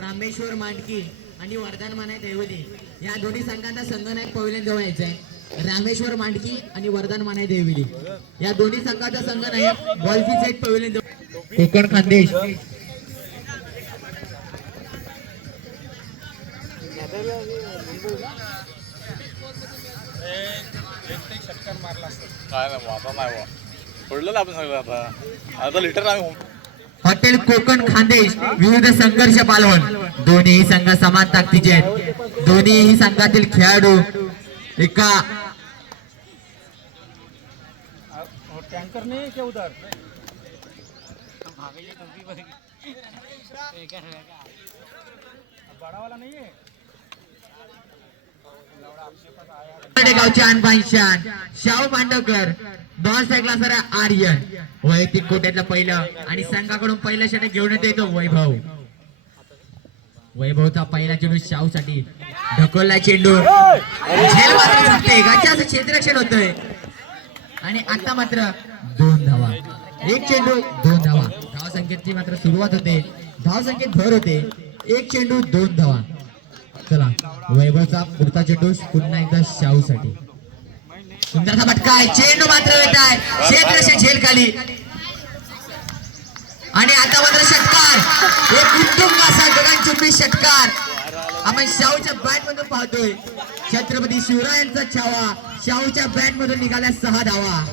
रामेश्वर मांडकी आणि वरदान माने देवली या दोन्ही संघांना संघनायक पवेलियन जवळ यायचंय. रामेश्वर मांडकी आणि वरदान माने देवली या दोन्ही संघाचा संघनायक बॉलची सेट पवेलियन जवळ. कोकण खानदेश काय नाही आता नाही पडलं आपण सगळं आता आता लिटर आम्ही हॉटेल कोकण खानदेश विविध संघर्ष पालवण दोन्ही संघ समान ताकदीचे आहेत. दोन्ही संघातील खेळाडू एका टँकर नहीं क्या उधर बड़ा वाला नहीं है. गावचे अनबाईशान शाहू मांडवकर दोन सायकला सर आर्यन वैयक्तिक कोट्यातलं पहिलं आणि संघाकडून पहिलं षटक घेऊन येतो वैभव. वैभवचा पहिला चेंडू शाहू साठी ढकलला चेंडू झेल मात्र सुटते गाच्याचं क्षेत्ररक्षण होतंय आणि आता मात्र 2 धावा. एक चेंडू 2 धावा. धाव संख्येची मात्र सुरुवात होते. धाव संख्येत भर होते. एक चेंडू 2 धावा. चला वैभवचा पुढचा चेंडू पुन्हा एकदा शाहू साठी सुंदरसा फटका आहे. चेंडू मात्र येत आहे क्षेत्ररक्षण झेल खाली आणि आता मात्र षटकार एक उत्तुंग असा गगनचुंबी षटकार आपण शाहूच्या बॅट मधून पाहतोय. छत्रपती शिवरायांचा छावा शाहूच्या बॅट मधून निघाल्या 6 धावा.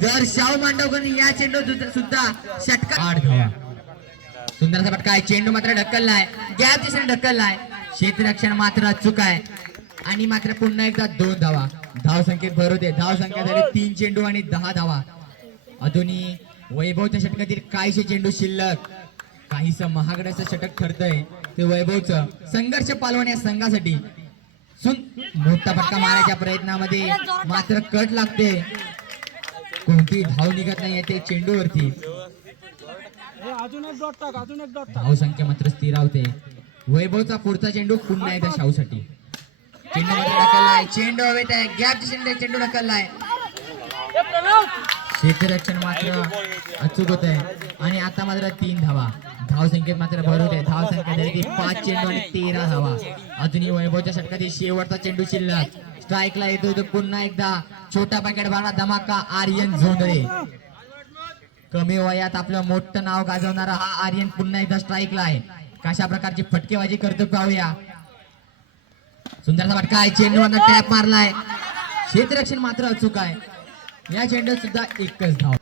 जर शाहू मांडवकर या चेंडू सुद्धा षटकार 8 धावा. सुंदरसा फटका आहे. चेंडू मात्र ढकललाय गॅप दिशेने ढकललाय क्षेत्ररक्षण मात्र चूक आहे आणि मात्र पुन्हा एकदा 2 धावा. धाव संख्येत भर होते. धाव संख्या झाली 3 चेंडू आणि 10 धावा. अजूनही वैभवच्या षटकातील काहीशे चेंडू शिल्लक. काहीस महागड्याचं षटक ठरतंय ते वैभवचं. संघर्ष पालवण या संघासाठी मोठा फटका मारायच्या प्रयत्नामध्ये मात्र कट लागते. कोणती धाव निघत नाही ते चेंडूवरती. अजून एक डॉट टाक अजून एक डॉट टाक. धाव संख्या मात्र स्थिरावते. वैभवचा पुढचा चेंडू पुन्हा एकदा शाहूसाठी. चेंडू मात्र ढकललाय. चेंडू हवेत आहे. गॅप दिशेने चेंडू ढकललाय. क्षेत्ररक्षण मात्र अचूक होत आहे आणि आता मात्र 3 धावा. धाव संख्येत मात्र भर होते. धाव संख्या झाली 5 चेंडू आणि 13 धावा. अजूनही वैभवच्या षटकातील शेवटचा चेंडू शिल्लक. स्ट्राईकला येतो तो पुन्हा एकदा छोटा पॅकेट बारा धमाका आर्यन झोंडरे. कमी वयात आपलं मोठं नाव गाजवणारा हा आर्यन पुन्हा एकदा स्ट्राईकला आहे. कशा प्रकारची फटकेबाजी करतो पाहूया. सुंदरसा फटका आहे. चेंडू मात्र टॅप मारलाय. क्षेत्ररक्षण मात्र अचूक आहे. या चेंडूत सुद्धा एकच धाव.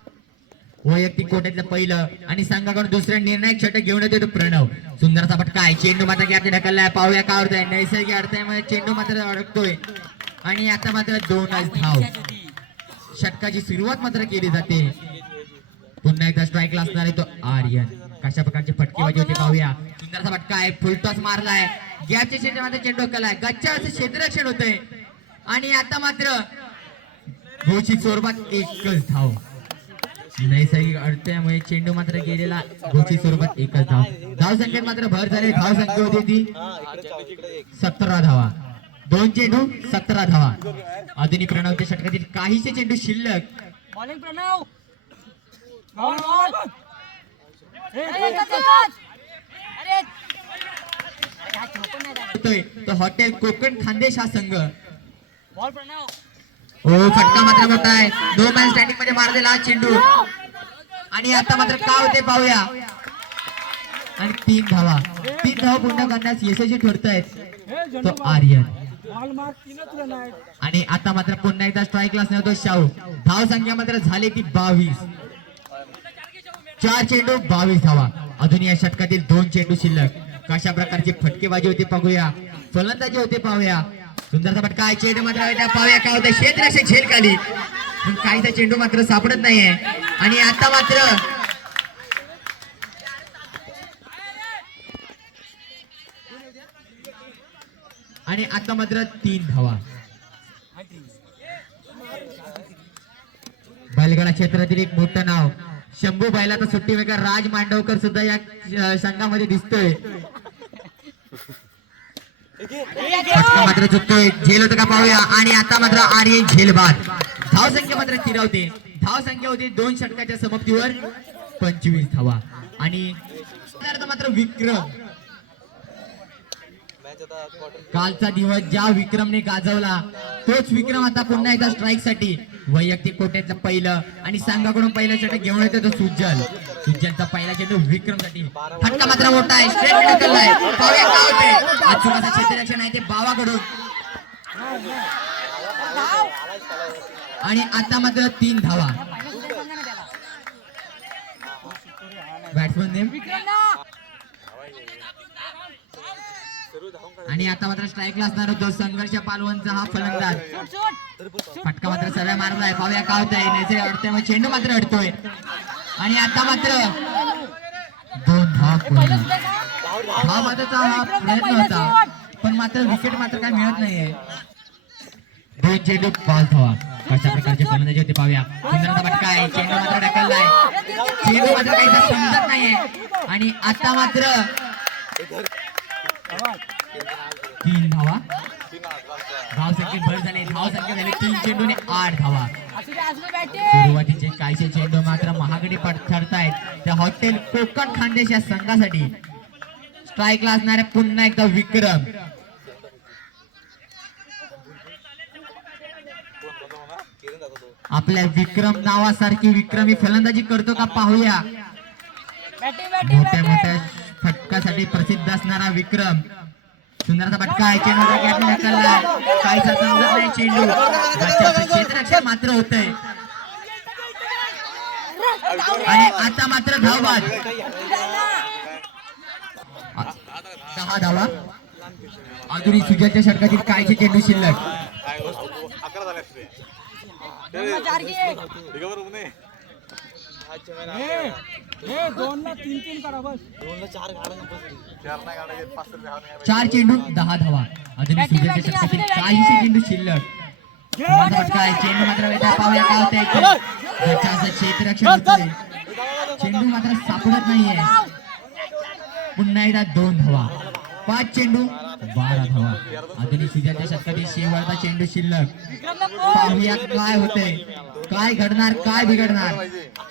वैयक्तिक कोट्यातलं पहिलं आणि संघाकडून दुसऱ्या निर्णायक षटक घेऊन येतो प्रणव. सुंदरसा फटका आहे. चेंडू मात्र गॅपने ढकललाय. पाहूया का होतंय. नैसर्गिक अडथळ्यामुळे चेंडू मात्र अडकतोय आणि आता मात्र 2च धाव. षटकाची सुरुवात मात्र केली जाते. पुन्हा एकदा स्ट्राईकला असणार आहे तो आर्यन. कशा प्रकारची फटकेबाजी होती पाहूया. सुंदरसा फटका आहे. फुलटॉस मारलाय. गॅपच्या चेंडू मात्र चेंडू ढकललाय. गच्च्याचं क्षेत्ररक्षण होतंय आणि आता मात्र घोषित स्वरूपात एकच धाव. नैसर्गिक अडथळ्यामुळे चेंडू मात्र गेलेला घोषित स्वरूपात एकच धाव. धाव संख्येत मात्र भर झाली. धाव संख्या होती ती 17 धावा. 2 चेंडू 17 धावा. अजूनही प्रणवच्या षटकातील काहीशे चेंडू शिल्लक. बॉलिंग प्रणव तो हॉटेल कोकण खानदेश हा संघ. बॉल प्रणव हो फटका मात्र मोठा आहे. 2 मॅन स्टँडिंग मध्ये मारलेला हा चेंडू आणि आता मात्र का होते पाहूया. आणि 3 धावा. 3 धावा पूर्ण करण्यास यशस्वी ठरतायत तो आर्यन. आणि आता मात्र पुन्हा एकदा स्ट्राईकला असणार तो शाहू. धाव संख्या मात्र झाली ती 22. 4 चेंडू 22 धावा. अजून या षटकातील 2 चेंडू शिल्लक. कशा प्रकारची फटकेबाजी होती पाहूया. फलंदाजी होते पाहूया. सुंदरसा फटका आहे. चेंडू मात्र पाहूया का होतं. क्षेत्ररक्षण झेल खाली पण काहीचा चेंडू मात्र सापडत नाहीये आणि आता मात्र आणि आता मात्र 3 धावा. बैलगाडा क्षेत्रातील एक मोठं नाव शंभू बैलाचा सुट्टी मेकर राज मांडवकर सुद्धा या संघामध्ये दिसतोय. फटका मात्र चुकतोय. झेल होतं का पाहूया. आणि आता मात्र आर्यन झेल बाद. धाव संख्या मात्र स्थिरावते. धाव संख्या होती 2 षटकाच्या समाप्तीवर 25 धावा. आणि मात्र विक्रम, कालचा दिवस ज्या विक्रमने गाजवला तोच विक्रम आता पुन्हा एकदा स्ट्राईक साठी वैयक्तिक कोट्याचं पहिलं आणि संघाकडून पहिलं षटक घेऊन येतो तो सुजल. सुजलचा पहिला चेंडू विक्रम साठी. फटका मात्र मोठा आहे. स्ट्रेट मिडल आहे. पाहूया काय होते. अचूकाचं क्षेत्ररक्षण आहे ते बावाकडून. आणि आता मात्र 3 धावा. Batsman name. आणि आता मात्र स्ट्राईकला असणार होतो संघर्ष पालवांचा हा फलंदाज. फटका मात्र सरळ मारला आहे. पाहूया काय होतंय. नेचे अडतोय मग चेंडू मात्र अडतोय. आणि आता मात्र 2 धावा पूर्ण. हा मात्रचा हा प्रयत्न होता पण मात्र विकेट मात्र काय मिळत नाहीये. 2 चेंडू 5 धावा. कशा प्रकारचे फलंदाजी होते पाहूया. सुंदरचा फटका आहे. चेंडू मात्र ढकललाय. चेंडू मात्र काही समजत नाहीये. आणि आता मात्र 3 धावा. धाव संख्येत भर झाले. धाव संख्या झाली 3 चेंडूने 8 धावा. सुरुवातीचे काहीशे चेंडू मात्र महागडी ठरतायत त्या हॉटेल कोकण खानदेश या संघासाठी. स्ट्राईकला असणारे पुन्हा एकदा विक्रम. आपल्या विक्रम नावासारखी विक्रमी फलंदाजी करतो का पाहूया. मोठ्या मोठ्या फटकासाठी प्रसिद्ध असणारा विक्रम. सुंदरचा फटका आहे. चेंडू ढकलला. काहीसा समजत नाही चेंडू. क्षेत्ररक्षण मात्र होतंय. आणि आता मात्र धावबाद. 10 धावा. अजूनही सुजलच्या षटकातील काहीचे चेंडू शिल्लक. हे 2 ला 3 करा बस. 4 चेंडू 10 धावा. अजूनही सुजलच्या षटकातील काहीचे चेंडू शिल्लक. चेंडू मात्र वेगळा. पाहूया काय होतंय. क्षेत्ररक्षण होतंय. चेंडू मात्र सापडत नाहीये. पुन्हा एकदा 2 धावा. 5 चेंडू 12 धावा. अजूनही सुजलच्या षटकातील शेवटचा चेंडू शिल्लक. पाहूया काय होतंय. काय घडणार काय बिघडणार.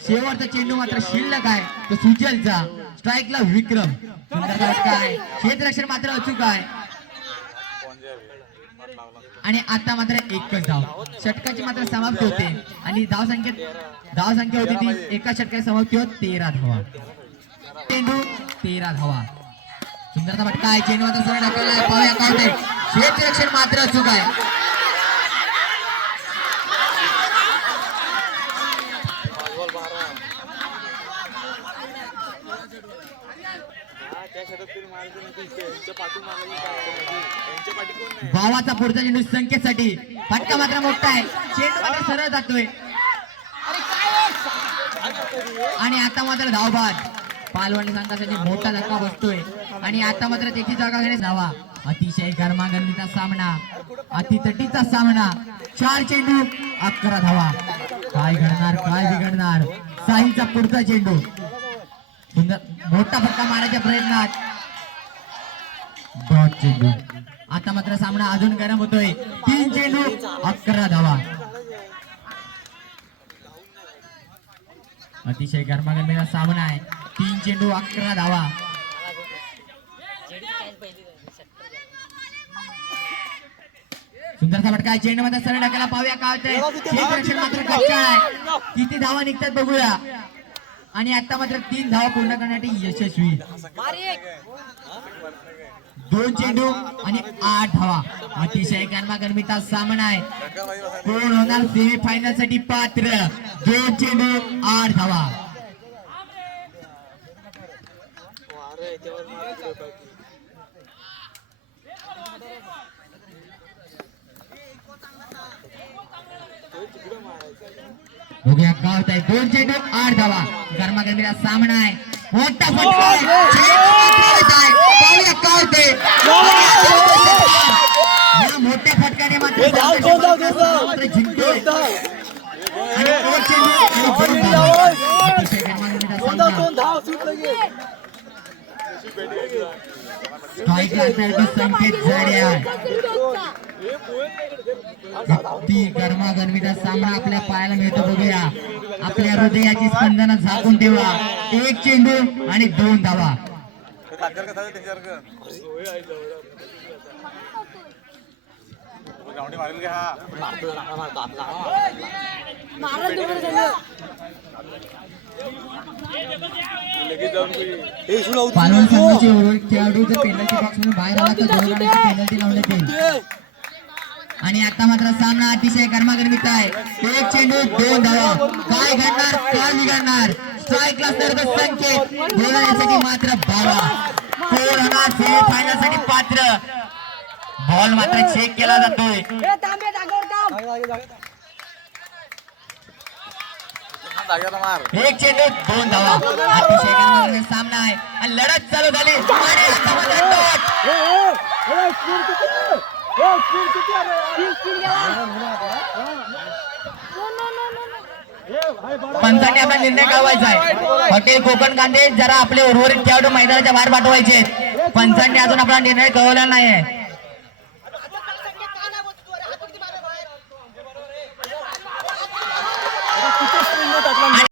शेवटचा चेंडू मात्र शिल्लक आहे तो सुजलचा. स्ट्राईकला विक्रम. सुंदर काय. क्षेत्ररक्षण मात्र अचूक आहे. आणि आता मात्र 1च धाव. षटकाची मात्र समाप्ती होते. आणि धाव संख्या होती ती एका षटकाची समाप्ती होत 13 धावा. चेंडू 13 धावा. सुंदरचा फटका आहे. चेंडू मात्र सरळ ढकललाय. पाहूया काय होतंय. क्षेत्ररक्षण मात्र अचूक आहे. भावाचा पुढचा चेंडू संख्येसाठी. फटका मात्र मोठा आहे. चेंडू मात्र सरळ जातोय. आणि आता मात्र धावबाद. पालवणी संघासाठी मोठा धक्का बसतोय. आणि आता मात्र त्याची जागा घेण्यास धावा. अतिशय गरमागरमीचा सामना. अतितटीचा सामना. 4 चेंडू 11 धावा. काय घडणार काय बिघडणार. साहीचा पुढचा चेंडू. सुंदर मोठा फटका मारण्याच्या प्रयत्नात 2 चेंडू. आता मात्र सामना अजून गरम होतोय. 3 चेंडू 11 धावा. अतिशय गरमागरमीचा सामना आहे. 3 चेंडू 11 धावा. सुंदरचा फटका. चेंडू मात्र सरळ ढकलला. पाहूया काय होतंय. क्षेत्ररक्षण मात्र कच्चा आहे. किती धावा निघतात बघूया. आणि आता मात्र 3 धावा पूर्ण करण्यासाठी यशस्वी. 2 चेंडू आणि 8 धावा. अतिशय गरमागरमीचा सामना आहे. कोण होणार सेमीफायनल साठी पात्र. 2 चेंडू 8 धावा. बघूया काय होत आहे. 2 चेंडू 8 धावा. गरमागरमीचा सामना आहे. मोठा फटका आहे. पाहूया काय होते. या मोठ्या फटकाने मात्र जिंकतोय. आणि 2 चेंडू आणि 2 धावा. स्ट्राईक लागणार संकेत झाड्या. किती गरमागरमीचा सामना आपल्या पाहायला मिळतो बघूया. आपल्या हृदयाची स्पंदन झाकून ठेवा. एक चेंडू आणि 2 धावा. ग्राउंडी मारेल की हा पालवण संघाचे उर्वरित खेळाडू जर पेनल्टी बॉक्स मधून बाहेर आला तर 2 रनांची पेनल्टी लावण्यात येईल. आणि आता मात्र सामना अतिशय गरमागरमीचा आहे. एक चेंडू 2 धावा. काय घडणार काय बिघडणार. स्ट्राईक असणार संकेत बोलण्यासाठी मात्र बावा. कोण होणार सेमीफायनल साठी पात्र. बॉल मात्र चेक केला जातोय. जागेवर मार. एक चेंडू 2 धावा. अतिशय गरमागरमी सामना आहे आणि लढत चालू झाली. आणि आता मात्र डॉट. पंचांनी आपला निर्णय कळवायचा आहे. हॉटेल कोकण कांदे जरा आपले उर्वरित खेळाडू मैदानाच्या बाहेर पाठवायचे. पंचांनी अजून आपला निर्णय कळवला नाही आहे.